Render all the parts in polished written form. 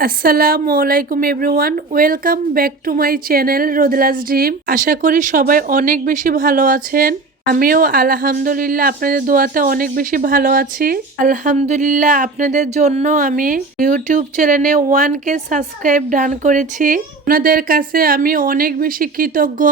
আসসালামু আলাইকুম everyone, welcome back to my channel Rodela's dream. আশা করি সবাই অনেক বেশি ভালো আছেন। আমিও আলহামদুলিল্লাহ আপনাদের দোয়াতে অনেক বেশি ভালো আছি। আলহামদুলিল্লাহ আপনাদের জন্য আমি ইউটিউব চ্যানেলে 1K সাবস্ক্রাইব ডান করেছি। আপনাদের কাছে আমি অনেক বেশি কৃতজ্ঞ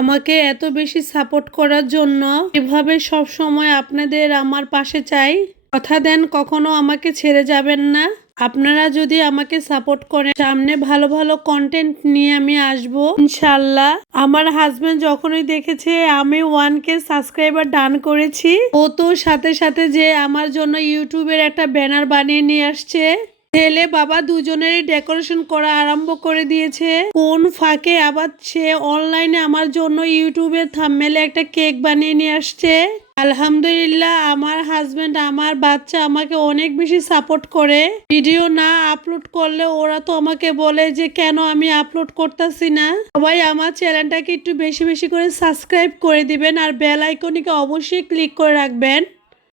আমাকে এত বেশি সাপোর্ট করার জন্য। এভাবে সব সময় আপনাদের আমার পাশে চাই, কথা দেন কখনো আমাকে ছেড়ে যাবেন না। আপনারা যদি আমাকে সাপোর্ট করেন, সামনে ভালো ভালো কন্টেন্ট নিয়ে আমি আসব ইনশাল্লাহ। আমার হাজবেন্ড যখনই দেখেছে আমি 1K সাবস্ক্রাইবার ডান করেছি, ও তো সাথে সাথে যে আমার জন্য ইউটিউবের একটা ব্যানার বানিয়ে নিয়ে আসছে। ছেলে বাবা দুজনেরই ডেকোরেশন করা আরম্ভ করে দিয়েছে। কোন ফাঁকে আবার সে অনলাইনে আমার জন্য ইউটিউবের থাম্বনেলে একটা কেক বানিয়ে নিয়ে আসছে। আলহামদুলিল্লাহ আমার হাজবেন্ড আমার বাচ্চা আমাকে অনেক বেশি সাপোর্ট করে। ভিডিও না আপলোড করলে ওরা তো আমাকে বলে যে কেন আমি আপলোড করতেছি না। সবাই আমার চ্যানেলটাকে একটু বেশি বেশি করে সাবস্ক্রাইব করে দিবেন আর বেল আইকনকে অবশ্যই ক্লিক করে রাখবেন,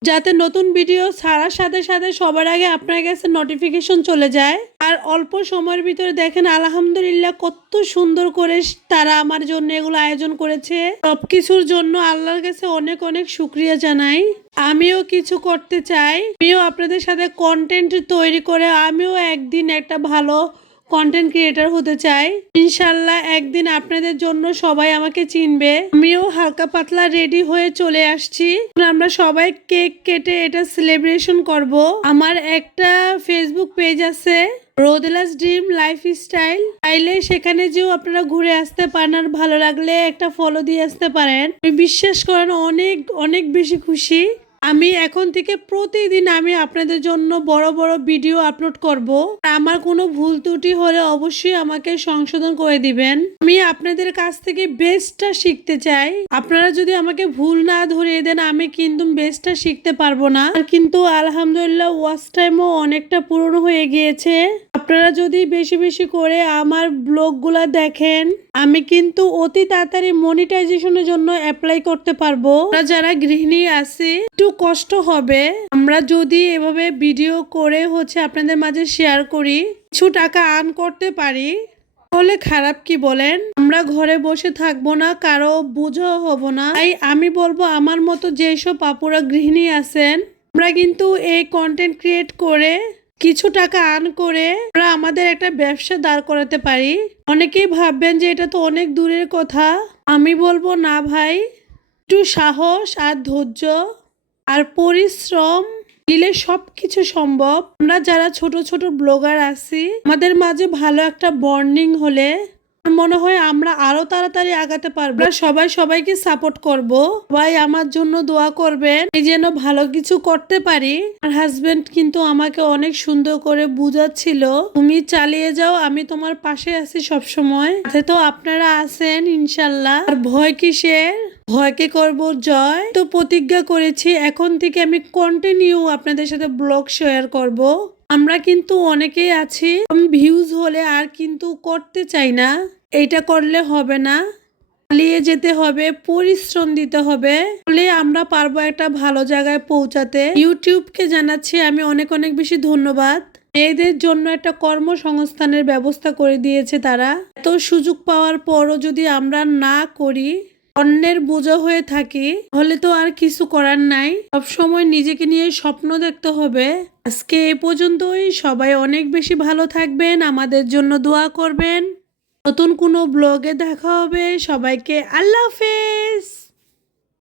যাতে নতুন ভিডিও ছাড়ার সাথে সাথে সবার আগে আপনার কাছে নোটিফিকেশন চলে যায়। আর অল্প সময়ের ভিতরে দেখেন আলহামদুলিল্লাহ কত সুন্দর করে তারা আমার জন্য এগুলো আয়োজন করেছে। সবকিছুর জন্য আল্লাহর কাছে অনেক অনেক শুকরিয়া জানাই। আমিও কিছু করতে চাই, আমিও আপনাদের সাথে কন্টেন্ট তৈরি করে আমিও একদিন একটা ভালো কন্টেন্ট ক্রিয়েটর হতে চাই ইনশাল্লাহ। একদিন আপনাদের জন্য সবাই আমাকে চিনবে। আমিও হালকা পাতলা রেডি হয়ে চলে আসছি। আমরা সবাই কেক কেটে এটা সেলিব্রেশন করব। আমার একটা ফেসবুক পেজ আছে রোদেলাস ড্রিম লাইফস্টাইল, চাইলে সেখানে যেও আপনারা ঘুরে আসতে পারেন আর ভালো লাগলে একটা ফলো দিয়ে আসতে পারেন। আমি বিশ্বাস করেন অনেক অনেক বেশি খুশি। আমি এখন থেকে প্রতিদিন আমি আপনাদের জন্য বড় বড় ভিডিও আপলোড করব। আমার কোনো ভুল ত্রুটি হলে অবশ্যই আমাকে সংশোধন করে দিবেন। আমি আপনাদের কাছ থেকে বেস্টটা শিখতে চাই। আপনারা যদি আমাকে ভুল না ধরিয়ে দেন আমি কিন্তু বেস্টটা শিখতে পারবো না। কিন্তু আলহামদুলিল্লাহ ওয়াচ টাইমও অনেকটা পূরণ হয়ে গিয়েছে। আপনারা যদি বেশি বেশি করে আমার ব্লগগুলো দেখেন আমি কিন্তু অতি তাড়াতাড়ি মনিটাইজেশনের জন্য অ্যাপ্লাই করতে পারবো। যারা গৃহিণী আছে একটু কষ্ট হবে, আমরা যদি এভাবে ভিডিও করে আপনাদের মাঝে শেয়ার করি, কিছু টাকা আর্ন করতে পারি, তাহলে খারাপ কি বলেন? আমরা ঘরে বসে থাকবো না, কারো বোঝাও হব না। তাই আমি বলবো আমার মতো যেসব আপুরা গৃহিণী আছেন, আমরা কিন্তু এই কন্টেন্ট ক্রিয়েট করে কিছু টাকা আর্ন করে আমরা আমাদের একটা ব্যবসা দাঁড় করাতে পারি। অনেকেই ভাববেন যে এটা তো অনেক দূরের কথা। আমি বলবো না ভাই, একটু সাহস আর ধৈর্য আর পরিশ্রম দিলে সবকিছু সম্ভব। আমরা যারা ছোট ছোট ব্লগার আছি আমাদের মাঝে ভালো একটা বন্ডিং হলে মনে হয় আমরা আরো তাড়াতাড়ি আগাতে পারবো। সবাই সবাইকে সাপোর্ট করব। সবাই আমার জন্য দোয়া করবেন এই যেন ভালো কিছু করতে পারি। আমার হাজবেন্ড কিন্তু আমাকে অনেক সুন্দর করে বুঝাচ্ছিল, তুমি চালিয়ে যাও, আমি তোমার পাশে আছি সব সময়। সাথে তো আপনারা আছেন ইনশাল্লাহ। আর ভয় কিসের, ভয়কে করব জয়। তো প্রতিজ্ঞা করেছি এখন থেকে আমি কন্টিনিউ আপনাদের সাথে ব্লগ শেয়ার করব। আমরা কিন্তু অনেকেই আছি ভিউজ হলে আর কিন্তু করতে চাই না। এইটা করলে হবে না, চালিয়ে যেতে হবে, পরিশ্রম দিতে হবে, তাহলে আমরা পারবো একটা ভালো জায়গায় পৌঁছাতে। ইউটিউবকে জানাচ্ছি আমি অনেক অনেক বেশি ধন্যবাদ। মেয়েদের জন্য একটা কর্মসংস্থানের ব্যবস্থা করে দিয়েছে তারা। এত সুযোগ পাওয়ার পরও যদি আমরা না করি, অন্যের বোঝা হয়ে থাকি, তাহলে তো আর কিছু করার নাই। সবসময় নিজেকে নিয়ে স্বপ্ন দেখতে হবে। আজকে এ পর্যন্তই। সবাই অনেক বেশি ভালো থাকবেন, আমাদের জন্য দোয়া করবেন। নতুন কোনো ব্লগে দেখা হবে। সবাইকে আল্লাহ হাফেজ।